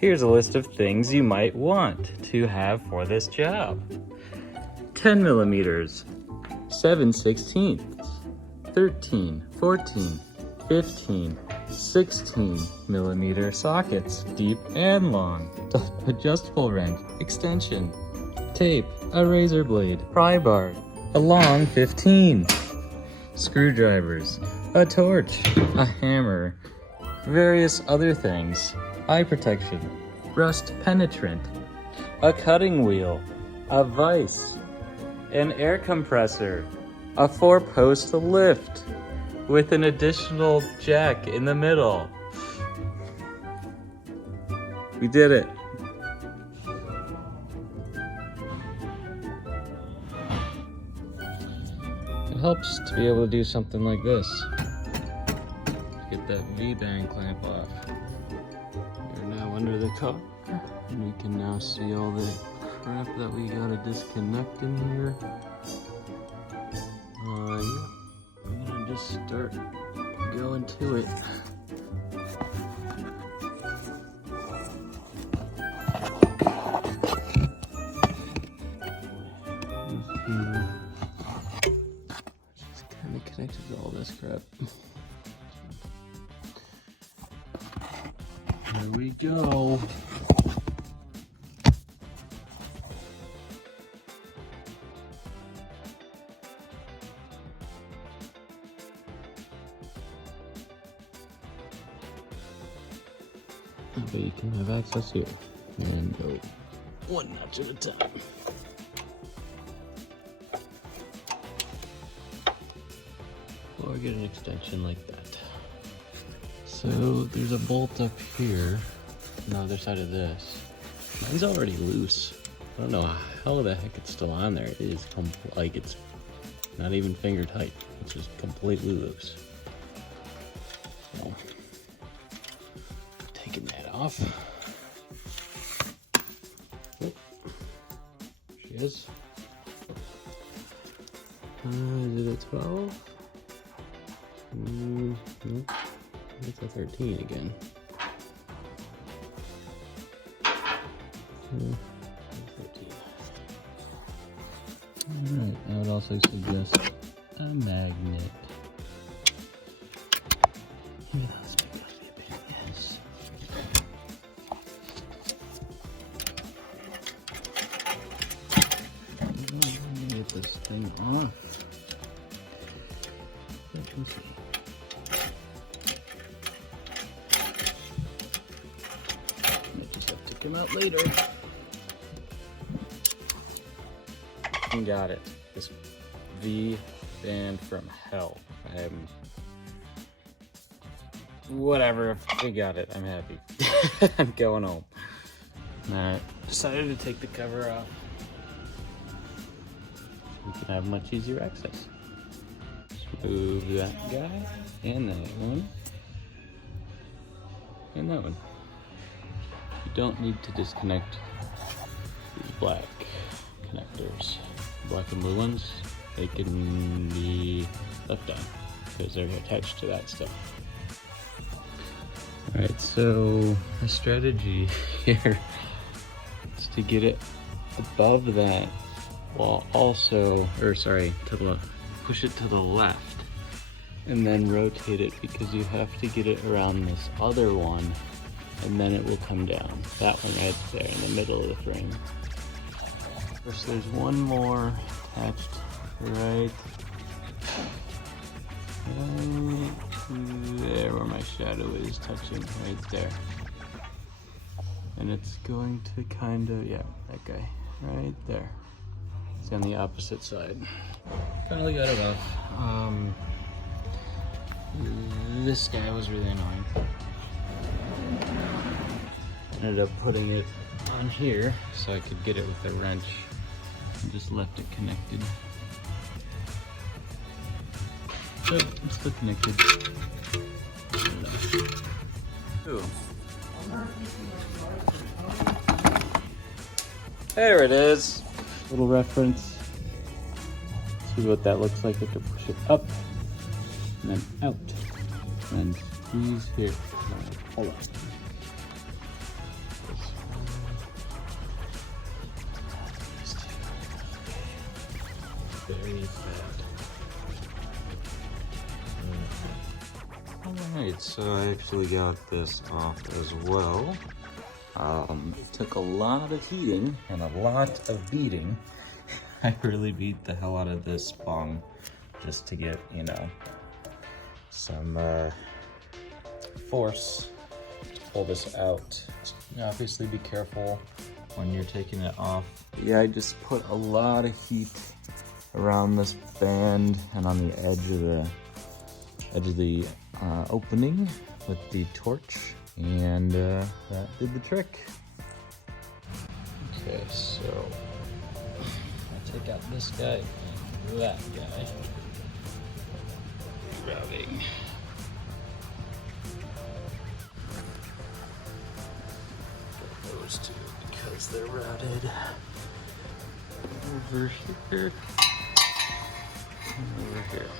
Here's a list of things you might want to have for this job. 10 millimeters, 7/16, 13, 14, 15, 16 millimeter sockets, deep and long, adjustable wrench, extension, tape, a razor blade, pry bar, a long 15, screwdrivers, a torch, a hammer, various other things, eye protection, rust penetrant, a cutting wheel, a vise, an air compressor, a 4-post lift with an additional jack in the middle. We did it. It helps to be able to do something like this. Get that V-bang clamp off. We're now under the car, and we can now see all the crap that we gotta disconnect in here. Yeah. I'm gonna just start going to it. Just kind of connected to all this crap. There we go. But you can have access here and go one notch at a time. Or get an extension like that. So there's a bolt up here on the other side of this. Mine's already loose. I don't know how the heck it's still on there. It is like it's not even finger tight. It's just completely loose. So, taking that off. Oh, she is. Is it a 12? Nope. It's a 13 again. 13. Alright, I would also suggest a magnet. Look at those big opinions. I'm gonna get this thing off. Let me see. Come out later. And got it. This V band from hell. Whatever. We got it. I'm happy. I'm going home. Alright. Decided to take the cover off. We can have much easier access. Just move that guy and that one. And that one. You don't need to disconnect these black connectors. Black and blue ones, they can be left on because they're attached to that stuff. Alright, so the strategy here is to get it above that while also, push it to the left and then rotate it because you have to get it around this other one. And then it will come down. That one right there in the middle of the frame. First, there's one more attached right there where my shadow is touching, right there. And it's going to kind of, yeah, that guy, right there. It's on the opposite side. Finally got it off. This guy was really annoying. Ended up putting it on here so I could get it with a wrench and just left it connected. So it's still connected. Ooh. There it is. Little reference. See what that looks like. You have to push it up and then out and squeeze here. Hold on. very fat. Alright, so I actually got this off as well. It took a lot of heating and a lot of beating. I really beat the hell out of this bung just to get, you know, some force to pull this out. You know, obviously be careful when you're taking it off. Yeah, I just put a lot of heat around this band and on the edge of the opening with the torch, and that did the trick. Okay, so I take out this guy and that guy. Routing. Those two because they're routed over here and over here.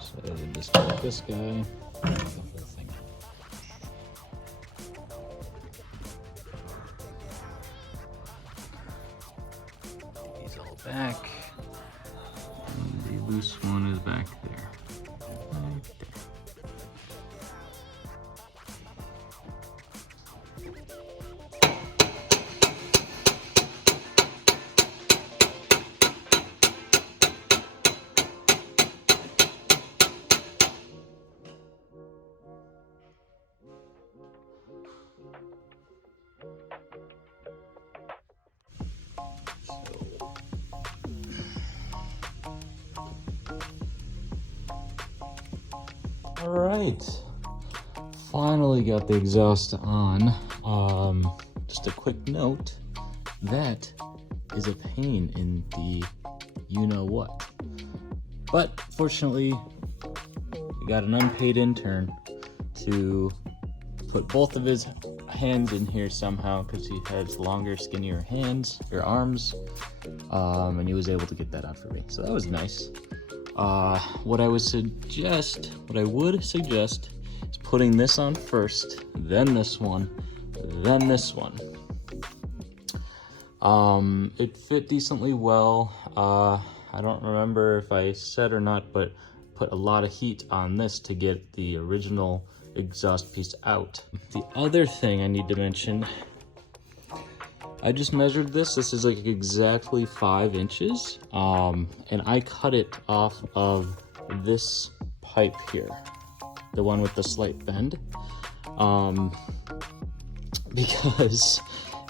So I disconnect this guy, the whole thing. He's all back, and the loose one is back there. Right there. All right, finally got the exhaust on. Just a quick note, that is a pain in the you-know-what. But fortunately, we got an unpaid intern to put both of his hands in here somehow because he has longer, skinnier hands, or arms, and he was able to get that out for me. So that was nice. What I would suggest is putting this on first, then this one, then this one. It fit decently well. I don't remember if I said or not, but put a lot of heat on this to get the original exhaust piece out. The other thing I need to mention, I just measured this. This is like exactly 5 inches. And I cut it off of this pipe here, the one with the slight bend, because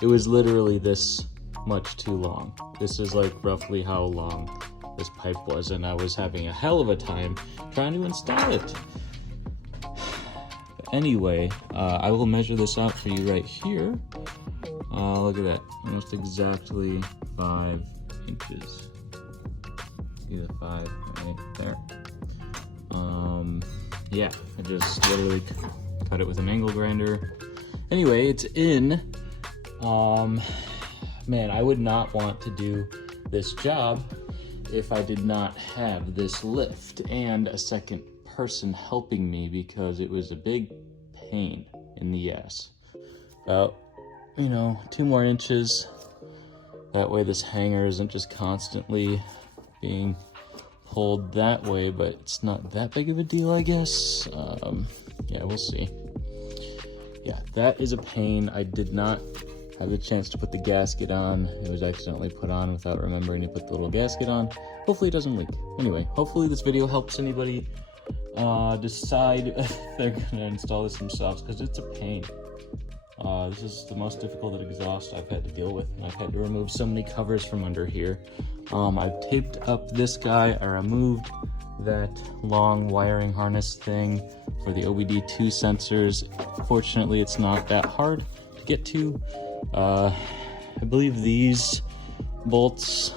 it was literally this much too long. This is like roughly how long this pipe was, and I was having a hell of a time trying to install it. Anyway, I will measure this out for you right here. Look at that, almost exactly 5 inches. See the 5 right there. Yeah, I just literally cut it with an angle grinder. Anyway, it's in. Man, I would not want to do this job if I did not have this lift and a second person helping me, because it was a big pain in the ass. About, 2 more inches. That way this hanger isn't just constantly being pulled that way, but it's not that big of a deal, I guess. Yeah, we'll see. Yeah, that is a pain. I did not have the chance to put the gasket on. It was accidentally put on without remembering to put the little gasket on. Hopefully it doesn't leak. Anyway, hopefully this video helps anybody decide if they're gonna install this themselves, because it's a pain. This is the most difficult exhaust I've had to deal with, and I've had to remove so many covers from under here. I've taped up this guy. I removed that long wiring harness thing for the OBD2 sensors. Fortunately, it's not that hard to get to. I believe these bolts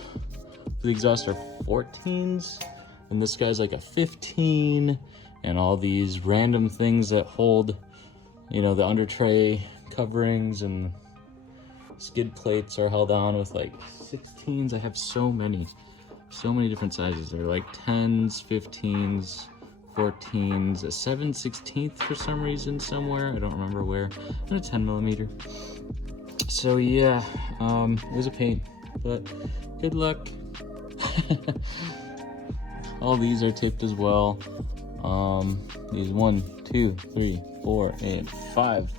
for the exhaust are 14s, and this guy's like a 15, and all these random things that hold, you know, the under tray coverings and skid plates are held on with like 16s. I have so many different sizes. They're like 10s, 15s, 14s, a 7/16 for some reason somewhere, I don't remember where, and a 10mm. So yeah, it was a pain, but good luck. All these are taped as well. These 1, 2, 3, 4, and 5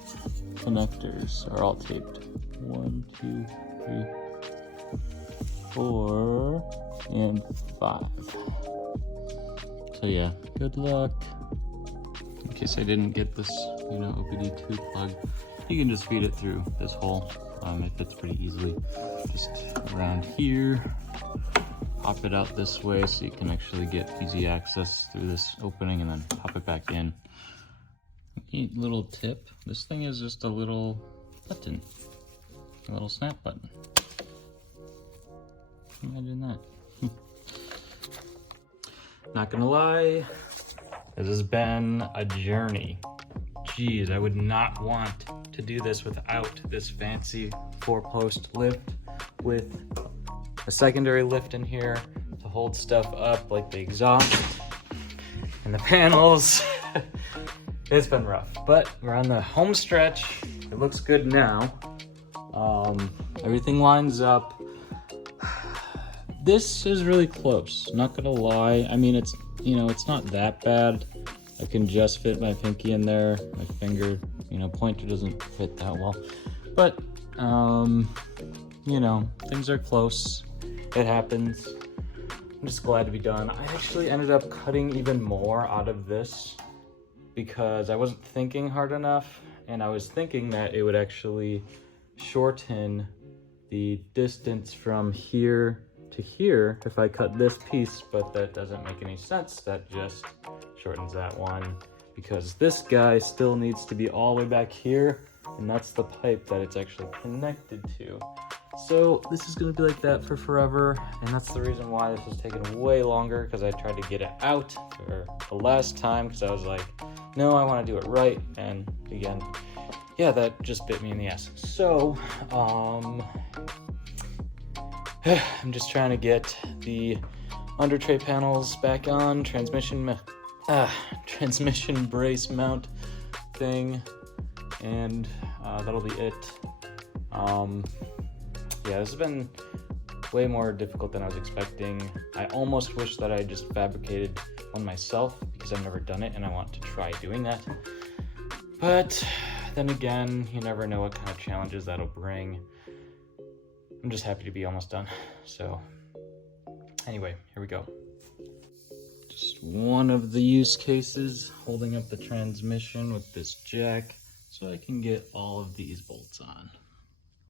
connectors are all taped. 1, 2, 3, 4, and 5. So yeah, good luck. In case I didn't get this, you know, OBD2 plug, you can just feed it through this hole. It fits pretty easily. Just around here, pop it out this way so you can actually get easy access through this opening, and then pop it back in. Neat little tip. This thing is just a little button, a little snap button. Imagine that. Not gonna lie, this has been a journey. Jeez, I would not want to do this without this fancy 4-post lift with a secondary lift in here to hold stuff up like the exhaust and the panels. It's been rough, but we're on the home stretch. It looks good now. Everything lines up. This is really close, not gonna lie. I mean, it's, you know, it's not that bad. I can just fit my pinky in there, my finger, you know, pointer doesn't fit that well. But, you know, things are close. It happens. I'm just glad to be done. I actually ended up cutting even more out of this because I wasn't thinking hard enough, and I was thinking that it would actually shorten the distance from here to here if I cut this piece, but that doesn't make any sense. That just shortens that one because this guy still needs to be all the way back here, and that's the pipe that it's actually connected to. So this is going to be like that for forever, and that's the reason why this has taken way longer, because I tried to get it out for the last time because I was like, no, I want to do it right, and again, yeah, that just bit me in the ass. So I'm just trying to get the under tray panels back on, transmission brace mount thing, and that'll be it. Yeah, this has been way more difficult than I was expecting. I almost wish that I just fabricated one myself because I've never done it and I want to try doing that. But then again, you never know what kind of challenges that'll bring. I'm just happy to be almost done. So anyway, here we go. Just one of the use cases, holding up the transmission with this jack so I can get all of these bolts on.